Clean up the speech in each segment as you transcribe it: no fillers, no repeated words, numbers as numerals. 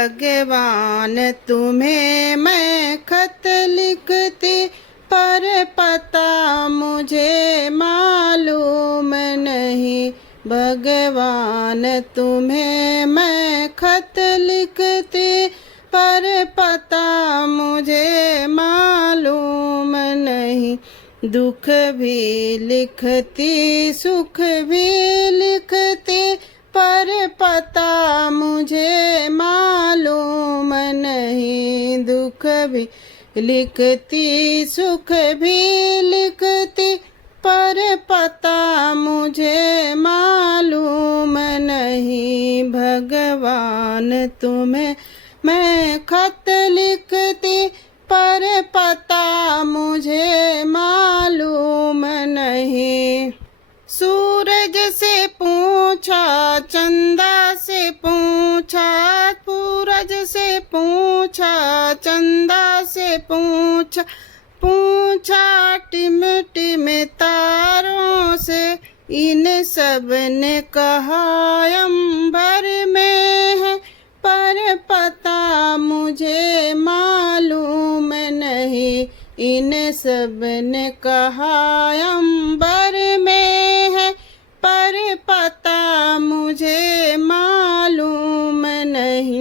भगवान तुम्हें मैं खत लिखती, पर पता मुझे मालूम नहीं। भगवान तुम्हें मैं खत लिखती, पर पता मुझे मालूम नहीं। दुख भी लिखती सुख भी लिखती, पर पता मुझे मालूम नहीं। दुख भी लिखती सुख भी लिखती, पर पता मुझे मालूम नहीं। भगवान तुम्हें मैं खत लिखती, पर पता मुझे मालूम नहीं। सूरज से पूछा, चंदा से पूछा, सूरज से पूछा, चंदा से पूछा, पूछा टिम टिम तारों से। इन सब ने कहा अंबर में है, पर पता मुझे मालूम नहीं। इन सब ने कहा अंबर में है, पर पता मुझे मालूम नहीं।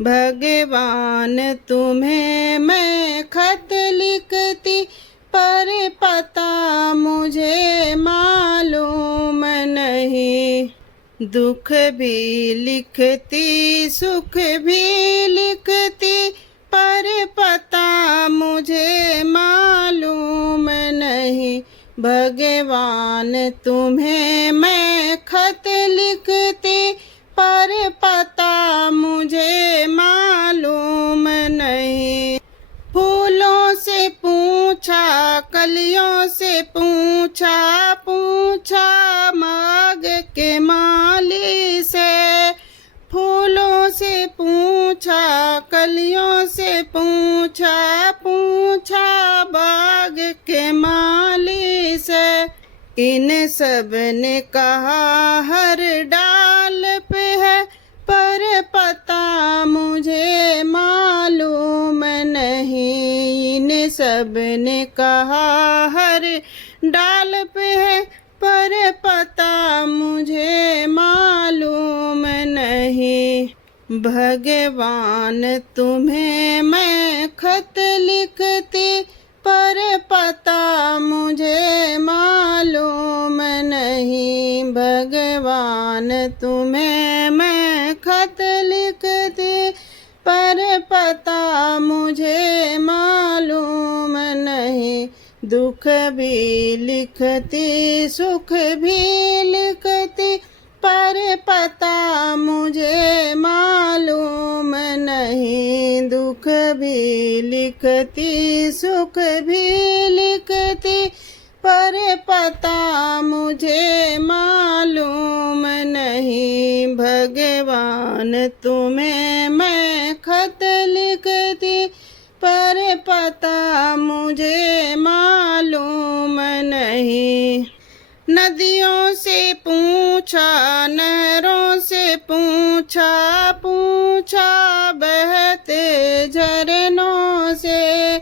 भगवान तुम्हें मैं खत लिखती, पर पता मुझे मालूम नहीं। दुख भी लिखती सुख भी लिखती, पर पता मुझे मालूम नहीं। भगवान तुम्हें मैं खत लिखती, पर पता मुझे मालूम नहीं। फूलों से पूछा, कलियों से पूछा, पूछा माग के माली से। फूलों से पूछा, कलियों से पूछा, पूछा बाग के माली से। इन सब ने कहा हर डाल पे है, पर पता मुझे मालूम नहीं। इन सब ने कहा हर डाल पे है, पर पता मुझे मालूम नहीं। भगवान तुम्हें मैं खत लिखती, पर पता मुझे मालूम नहीं। भगवान तुम्हें मैं खत लिखती, पर पता मुझे मालूम नहीं। दुख भी लिखती सुख भी लिखती, पर पता मुझे मालूम नहीं। दुख भी लिखती सुख भी लिखती, पर पता मुझे मालूम नहीं। भगवान तुम्हें मैं खत लिखती, पर पता मुझे मालूम नहीं। नदियों से पूछा, नहरों से पूछा, पूछा बहते झरनों से।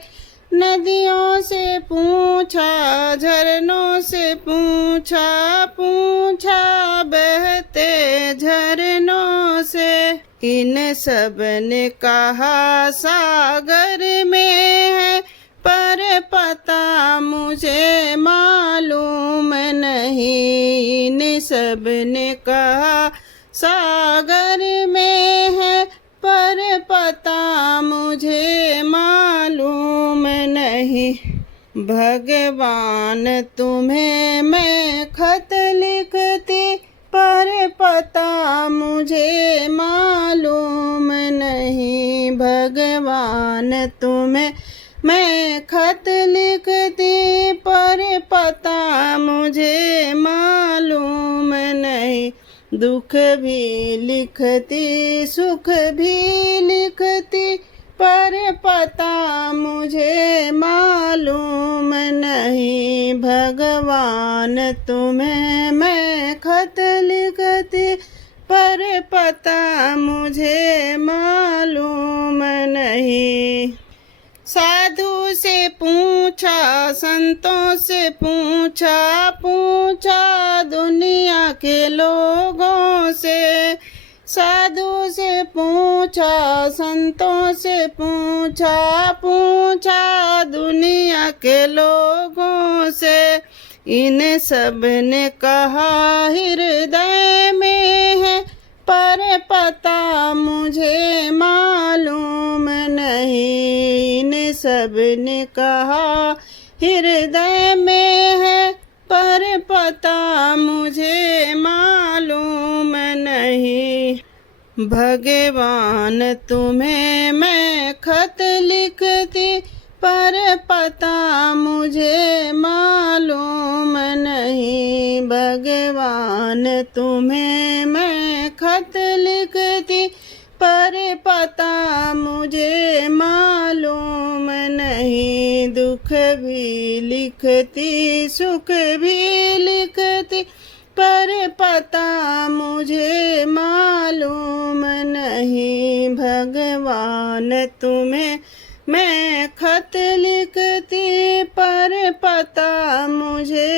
नदियों से पूछा, झरनों से पूछा, पूछा बहते झरनों से। इन सब ने कहा सागर में है, पर पता मुझे मालूम नहीं। इन सब ने कहा सागर में है, पर पता मुझे मालूम नहीं। भगवान तुम्हें मैं खत लिखती, पर पता मुझे मालूम नहीं। भगवान तुम्हें मैं खत लिखती, पर पता मुझे मालूम नहीं। दुख भी लिखती सुख भी लिखती, पर पता मुझे मालूम नहीं। भगवान तुम्हें मैं खत लिखती, पर पता मुझे मालूम पूछा, संतों से पूछा, पूछा दुनिया के लोगों से। साधु से पूछा, संतों से पूछा, पूछा दुनिया के लोगों से। इन सब ने कहा हृदय में है, पर पता मुझे मालूम नहीं। इन सब ने कहा हृदय में है, पर पता मुझे मालूम नहीं। भगवान तुम्हें मैं खत लिखती, पर पता मुझे मालूम नहीं। भगवान तुम्हें मैं खत लिखती, पर पता मुझे मालूम नहीं। दुख भी लिखती, सुख भी लिखती, पर पता मुझे मालूम नहीं। भगवान तुम्हें मैं खत लिखती, पर पता मुझे